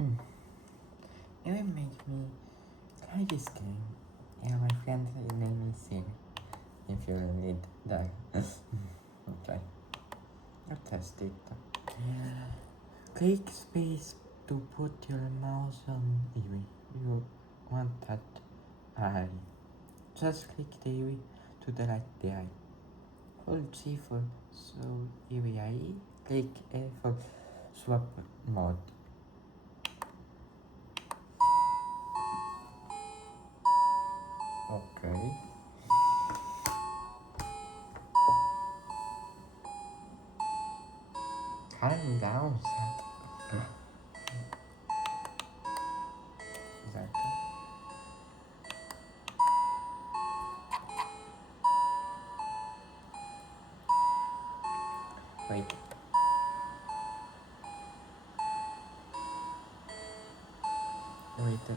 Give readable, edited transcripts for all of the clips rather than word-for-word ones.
It will make me try this game. Yeah, my friend name is Siri. If you need that. Okay. I'll test it. Click space to put your mouse on Eevee. You want that eye. Just click the Eevee to delete the eye. Hold C for show Eevee eye. Click A for swap mode. Okay. Calm down, Sam. Exactly. Wait. Wait.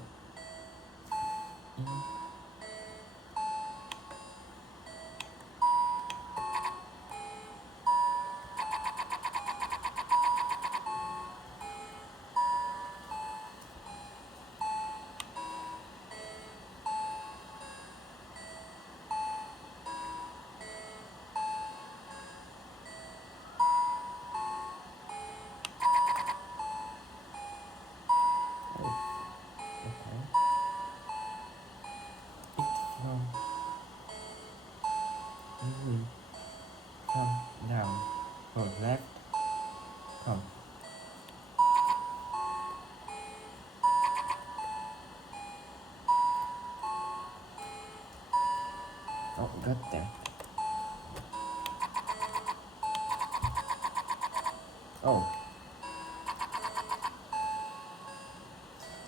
Come down, go left, come. Oh, got there. Oh.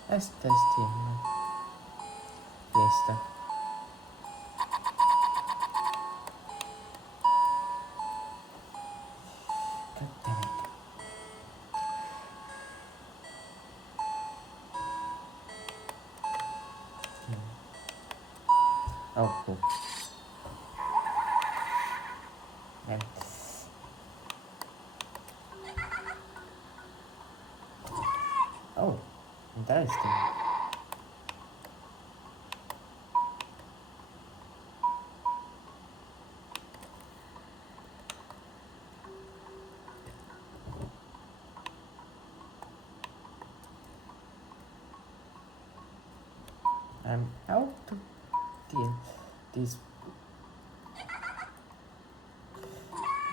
Let's test him. Fiesta. God damn it. Oh, cool. And oh, interesting. How to deal this?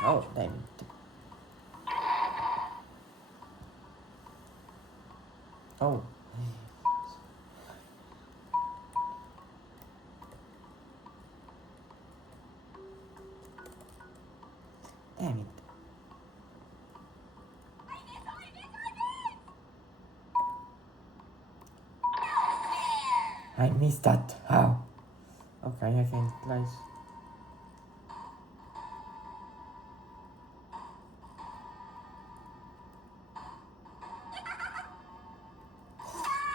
Oh, damn it. Oh. Damn it. I missed that. How? Okay, I can place.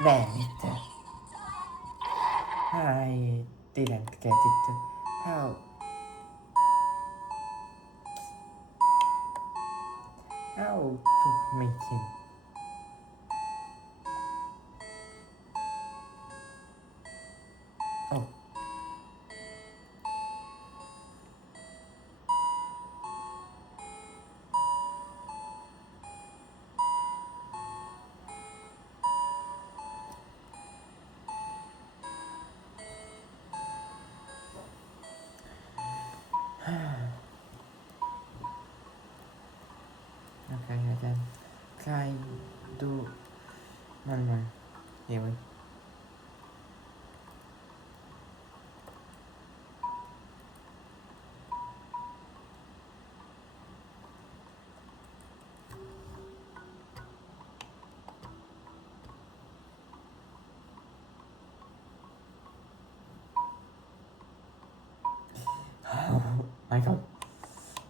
Damn it. I didn't get it. How? How to make him? Oh. Okay, I can try do one more. Here we.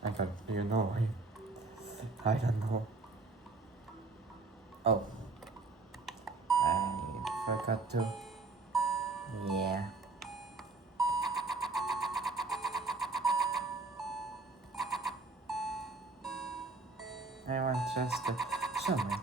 I got, you know, I don't know. Oh, I forgot to, yeah. I want just to summon.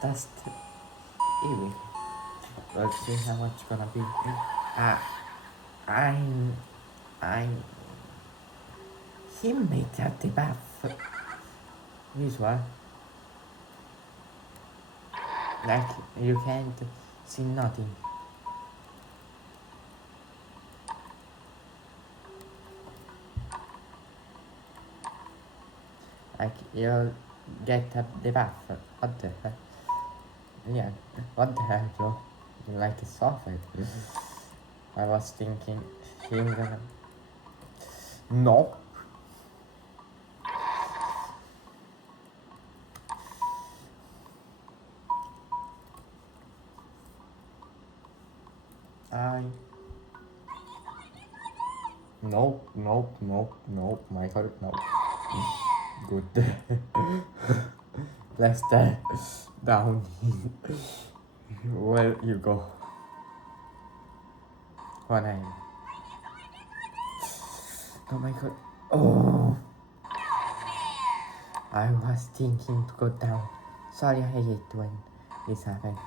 Test. Ew. Let's see how much gonna be. I'm. He made that the bath. This one. Like, you can't see nothing. Like, you'll get the bath. What the heck? Yeah, what the heck, bro? You like a sofa? I was thinking him gonna. No. Nope, Michael, no. Good. Let's down. Where you go? One hand. Oh my god. Oh! I was thinking to go down. Sorry, I hate when this happens.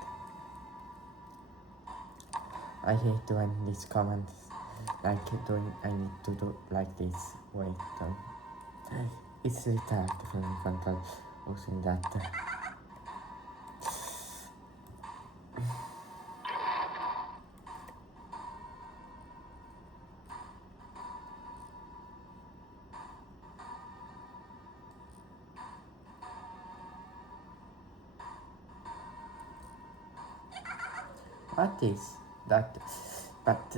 I hate when these comments like I need to do like this. Wait, it's retarded from control using that. What is that? But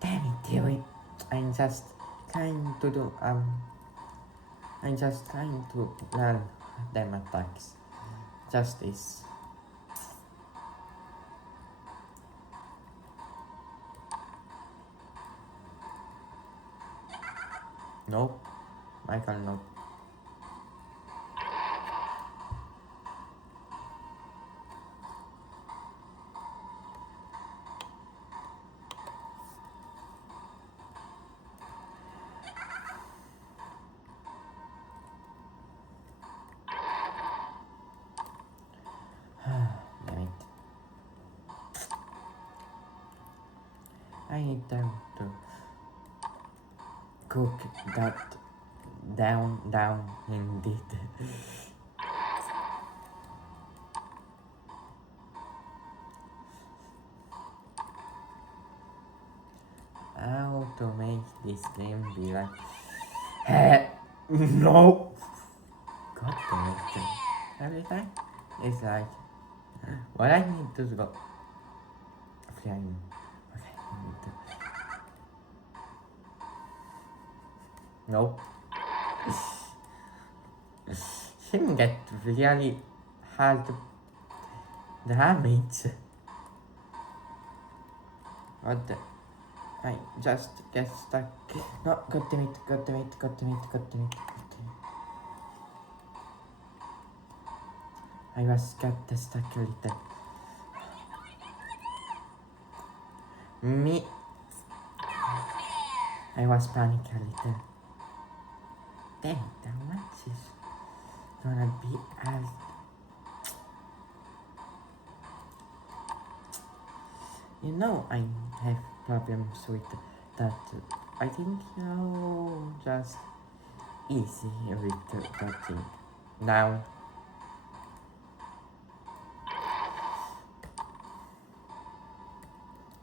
damn it, Dewey. I'm just trying to do I'm just trying to learn them attacks. Just this. Nope. Michael, nope. Damn it. I need them to cook that down indeed. How to make this game be like no. God damn it. Every time it's like what I need to go flying. Okay, I need to. Nope. Him get really hard damage. What the? I just get stuck. No, got the meat. I was got stuck a little. Me. I was panicking a little. Damn, how much is gonna be as... You know, I have problems with that. I think you just easy with that thing. Now,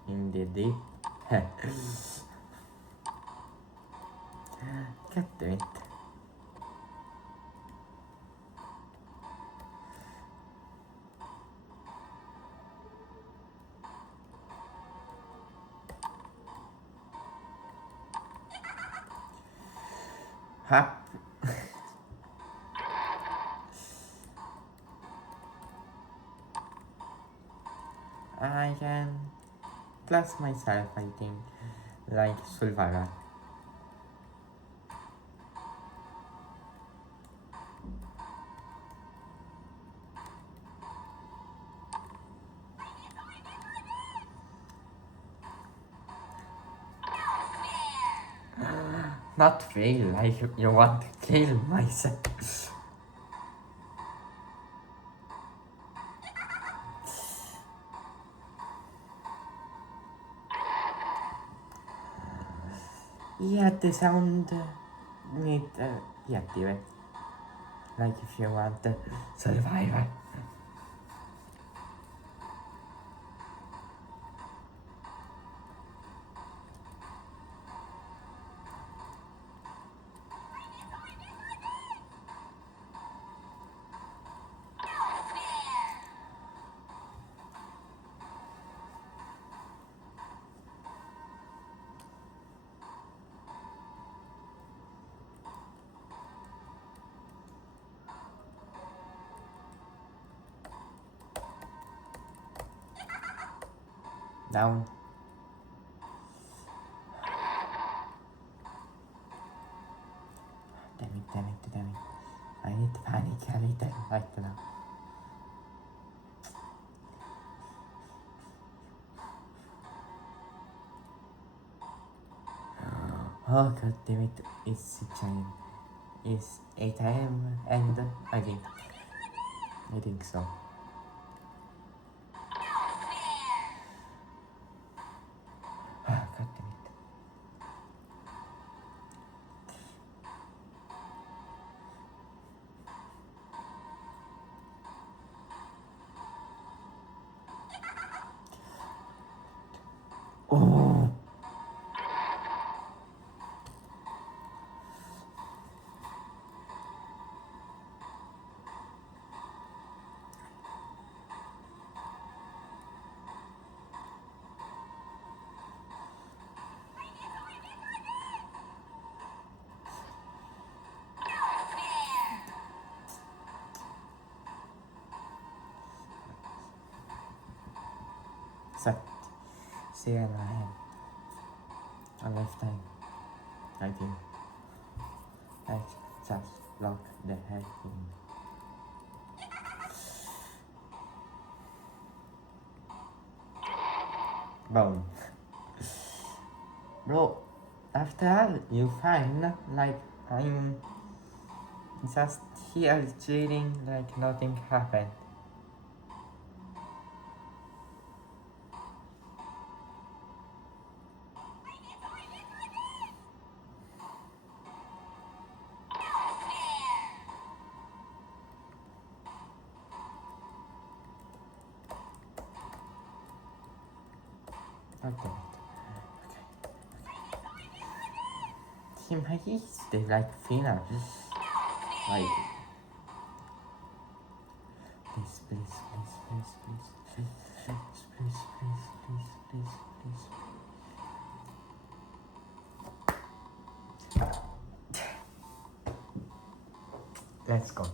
in the deep. God damn it. Hap. I can class myself, I think, like survival. Not fail, like you want to kill myself. Jättesound with jättivet. Like if you want to survive. Down. Damn it. I need to panic a little right now. Oh god damn it, it's 6 a.m. It's 8 a.m. and I think so. Oh god damn it. Oh! So, see you on left time. I think. Let's just lock the head in. Boom. Bro, after all, you fine? Like, I'm just here chilling like nothing happened. Okay. He might stay like Fina. Like, please. Let's go.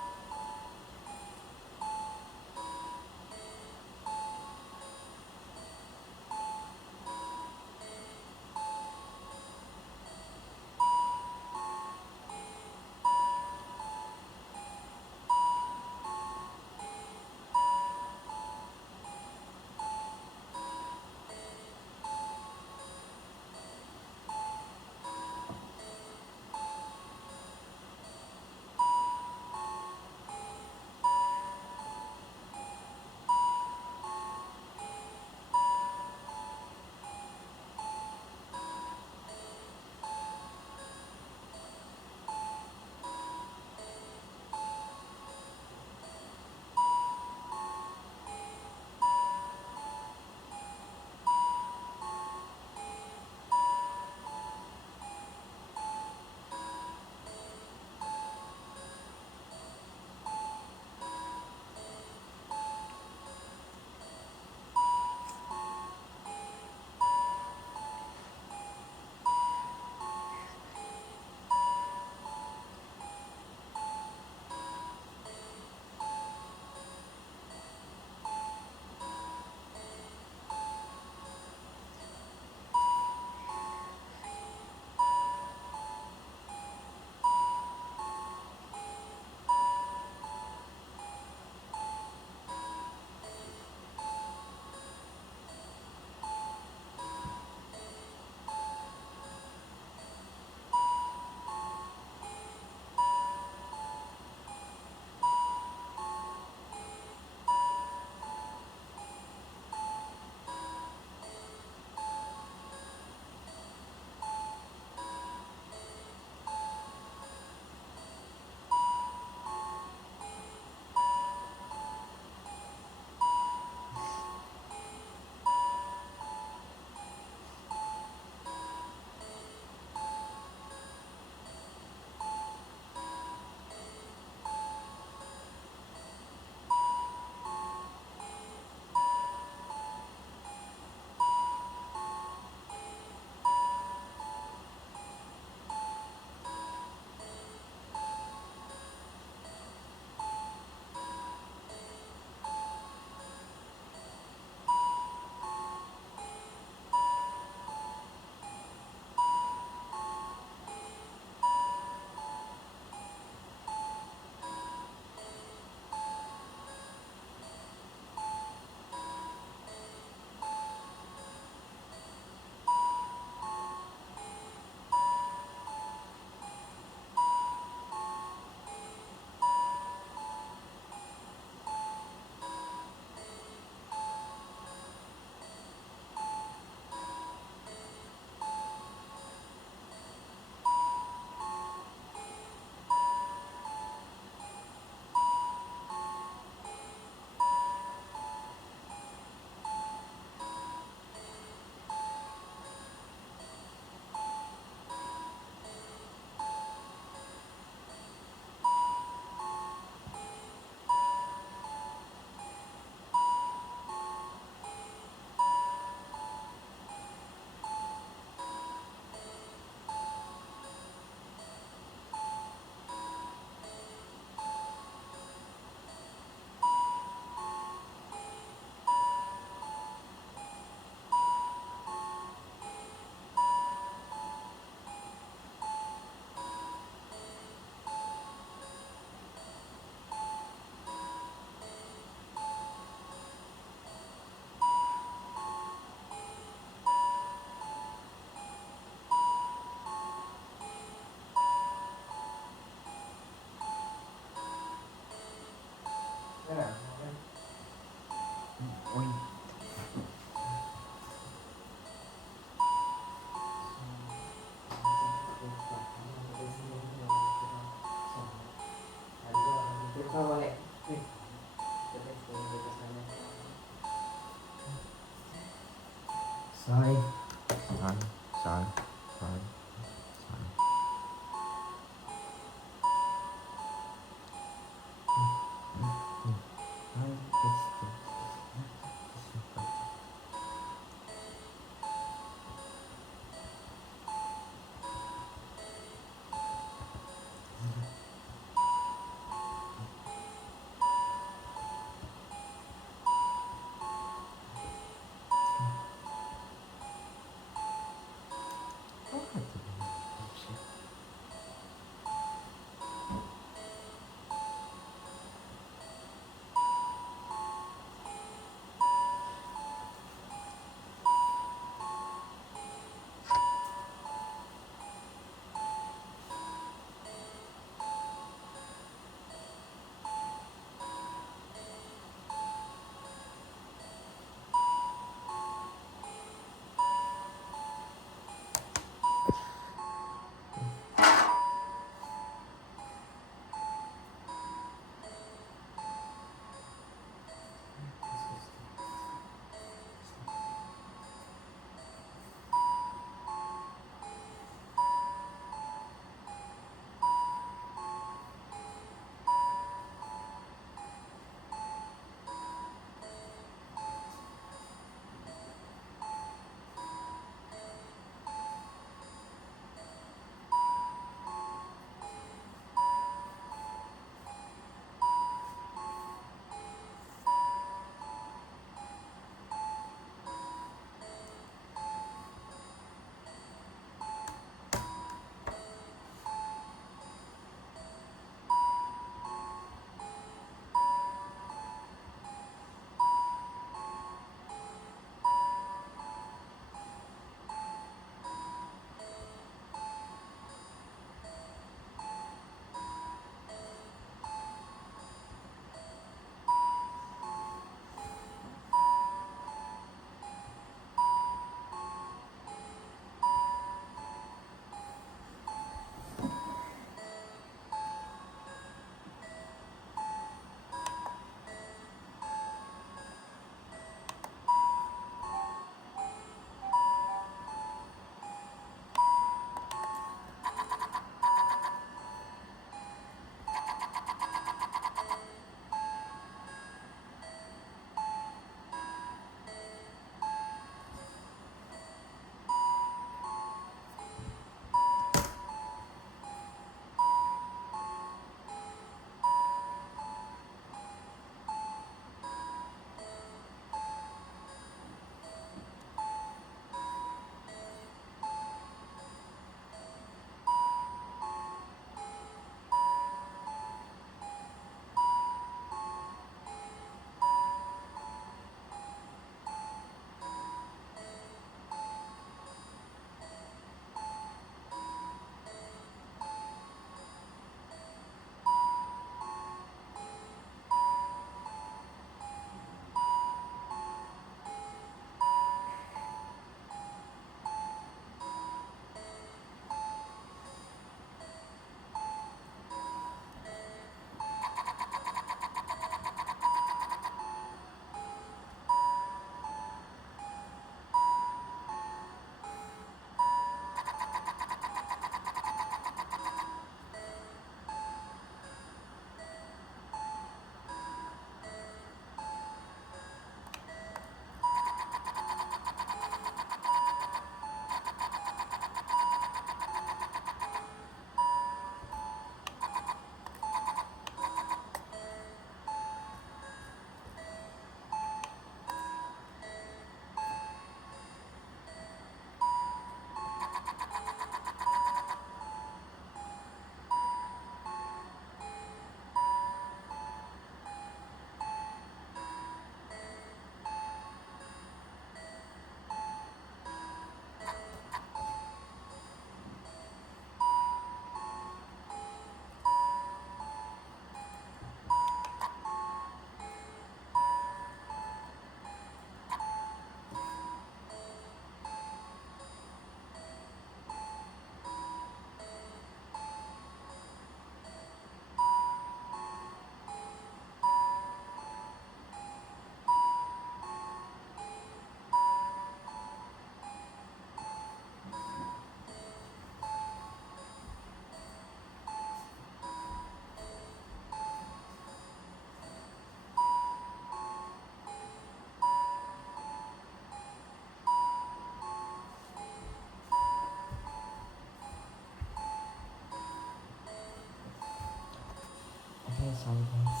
sorry guys.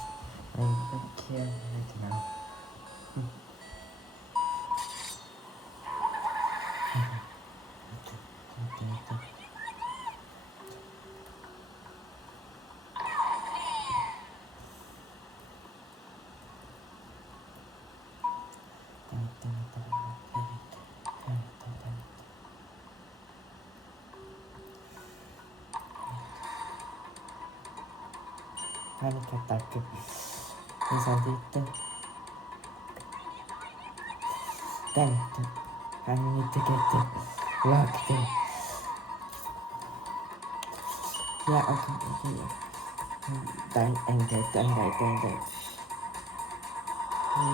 I'm back here right now. Panic attack. Isn't it? Damn it. I need to get it locked in. Yeah, okay. I'm dead.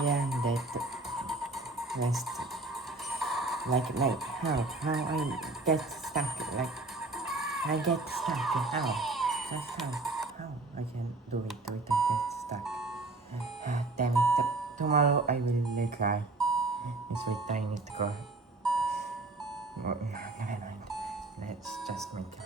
Yeah, I'm dead. Rest. Like, how I get stuck, like, I get stuck, how? That's how I can do it and get stuck. Damn it, tomorrow I will try. It's wait, I need to go. Oh, never mind, let's just make it.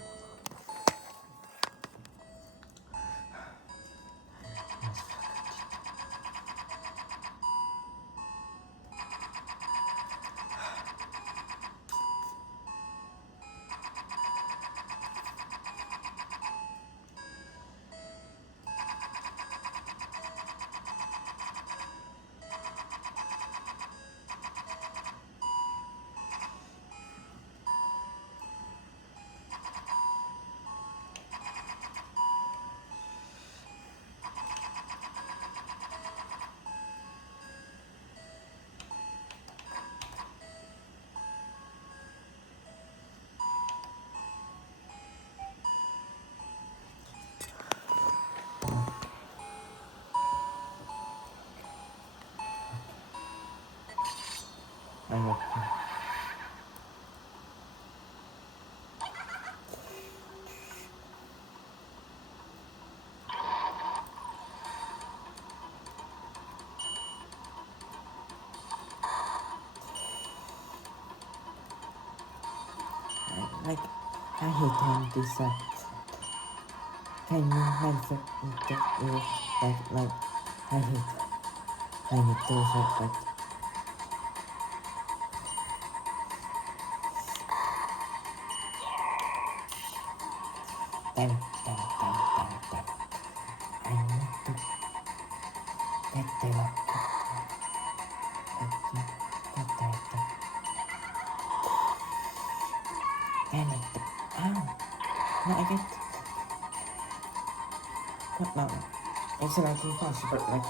I'm okay. Like, I hate when this, can you help it, like, I hate those, like, damn. I need to get the lock. Damn it. Ow. No, I get. No. It's like impossible. Like,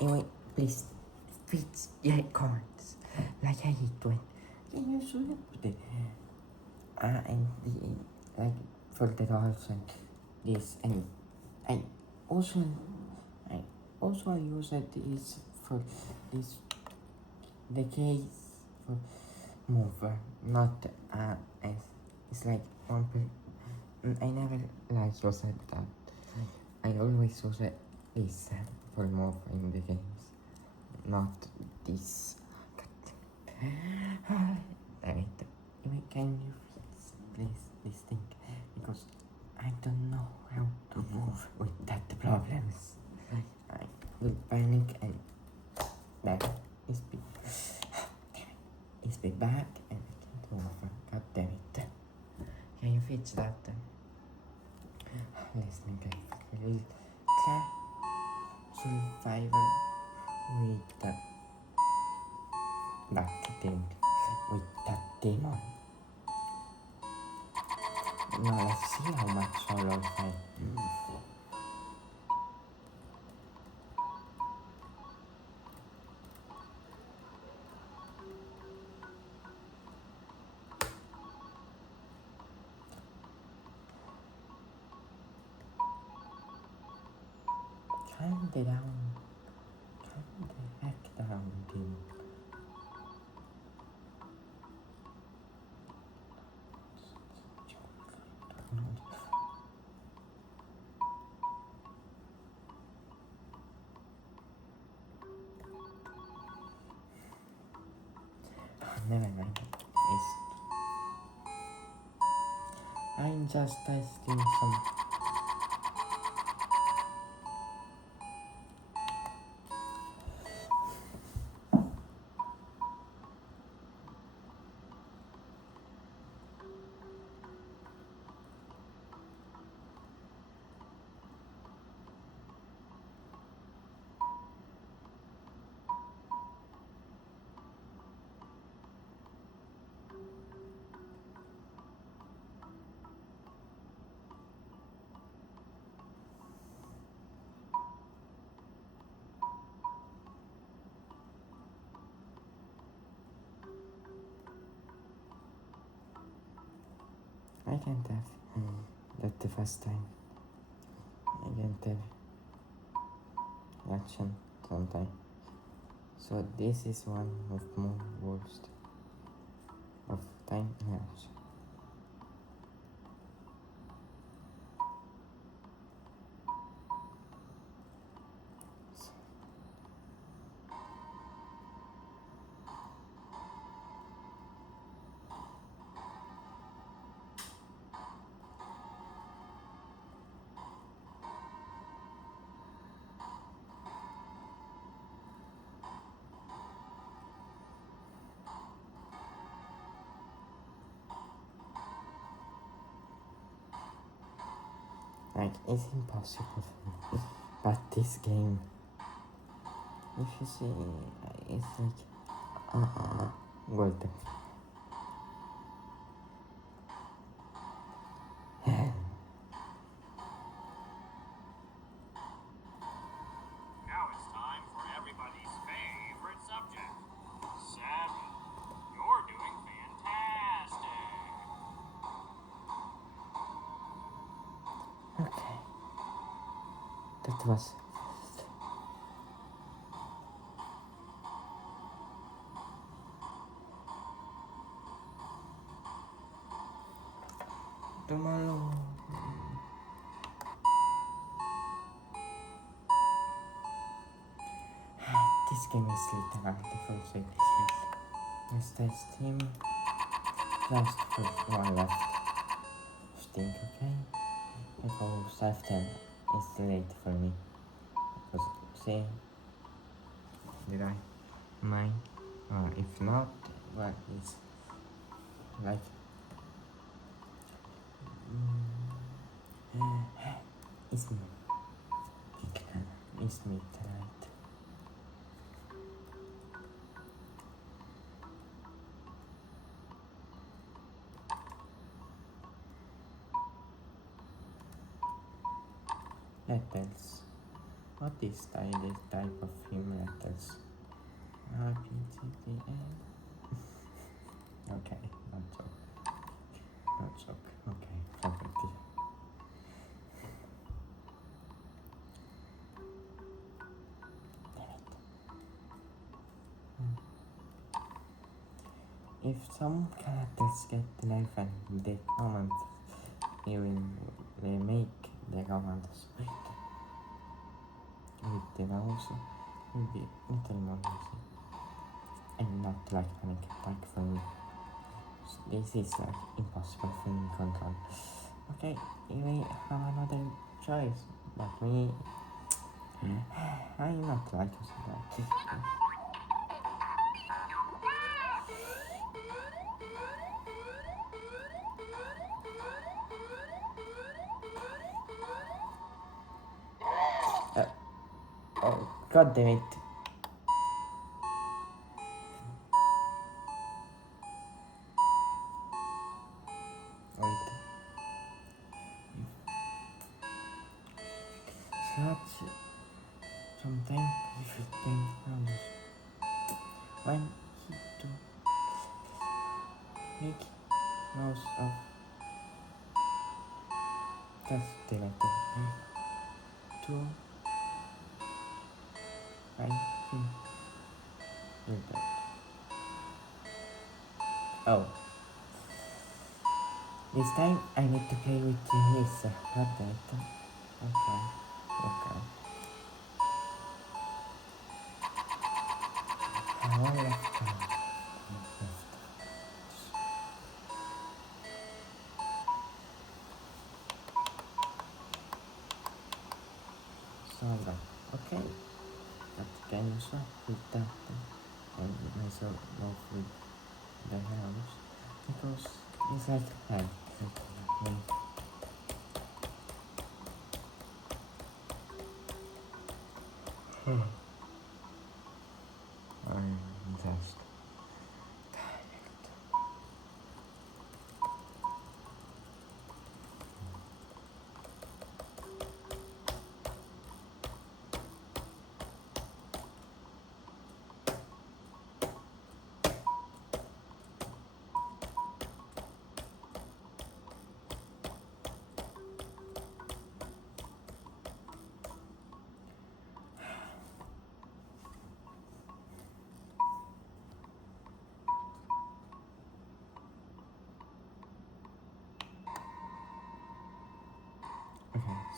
anyway, please. Fix your cards. Like, I hate when. Can you should put it? And the, like, for the dolls and this. And I also I use this for this, the case for mover, not it's like one I never like use that. I always use this for move in the games, not this. Wait, can you fix please this thing, because I don't know how to move with that problems. I will panic and back is be back and I can't move. God damn it. Can you fix that? Listening guys. Survivor with that thing, with that demon. Now let's see how much solo I calm down. Calm the heck down, team. Never mind. I'm just testing some. I can't have that the first time. I can't have action sometime. So this is one of my worst of time in action. Like, it's impossible for me. But this game, if you see, it's like, golden. Now it's time for everybody's favorite subject. Savvy, you're doing fantastic. Okay. That was tomorrow. This game is literally for sake. Let's test him. Just for one left. Think, okay? Because F10 is too late for me. Because, see, did I mine? If not, well, it's like it's me. It's me tonight. Letters. What is this type of film letters? RPGTA. Okay, not joke. Not joke. Okay, perfect. If some characters get the knife and they comment, even they make the comments with the mouse, will be little more easy and not like panic attack for me. So this is like impossible for me to control. Okay, you may have another choice, but me, I'm not like that. Oh, god damn it. Wait. Such sometimes you should think around when he to make most of that's the letter to find him with that. Oh. This time I need to play with his update. Okay. Okay. One left time. Left. So like, okay. But can you swap with that and myself off with the house? Because it's like that. I'm just tired.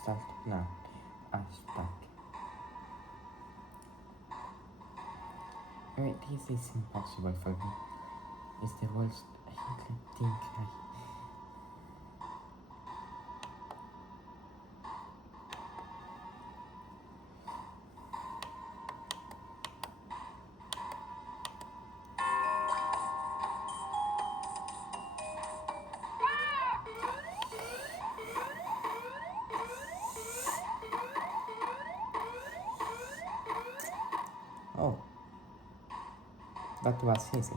start? No. I'm stuck. Wait, this is impossible for me. It's the worst thing Oh, that was easy.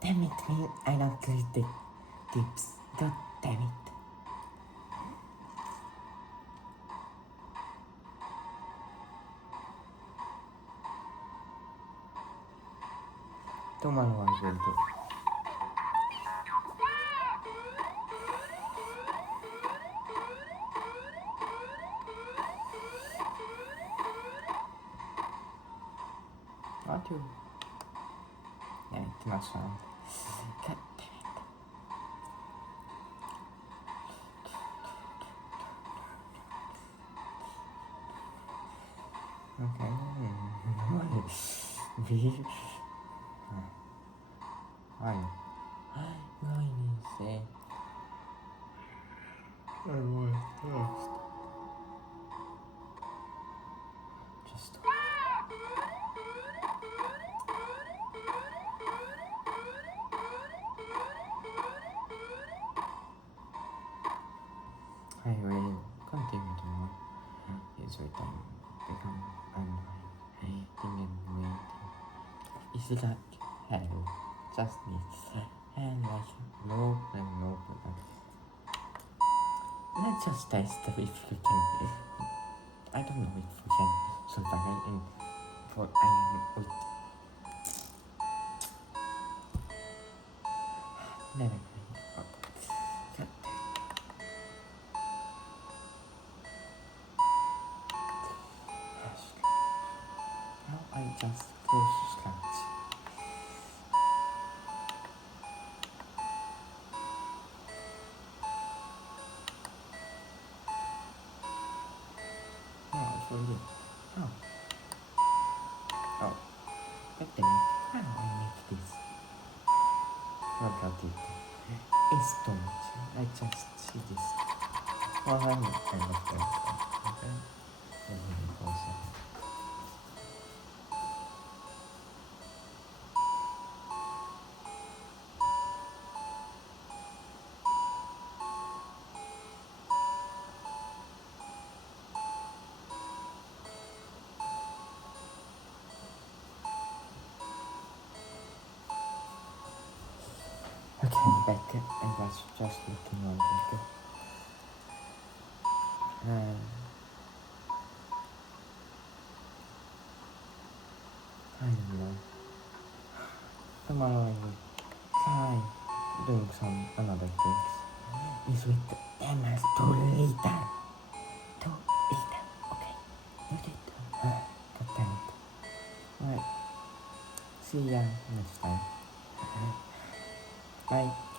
Damn it, man, I don't read the tips. God damn it. Tomorrow I will do. What you? Yeah, it's not sound. God damn it. Okay. We. Why? Why you say? I was lost. Just. I will continue tomorrow. It's what time become annoying. Waiting. Is it like hello? Just this. And like no and no. Let's just test if we can. I don't know if we can survive in for wait. Never mind. Now I just close scratch. No, for you. No. Oh. But then, how do I make this? What about it? It's too much. I just see this. Well, I'm not kind of there. Okay? Let me pause it. Okay, back. I was just looking on the I don't know. Tomorrow I will try doing some another things. Is with Emma too later. Too later. Okay. You did. God damn it. Alright. See ya next time. Bye.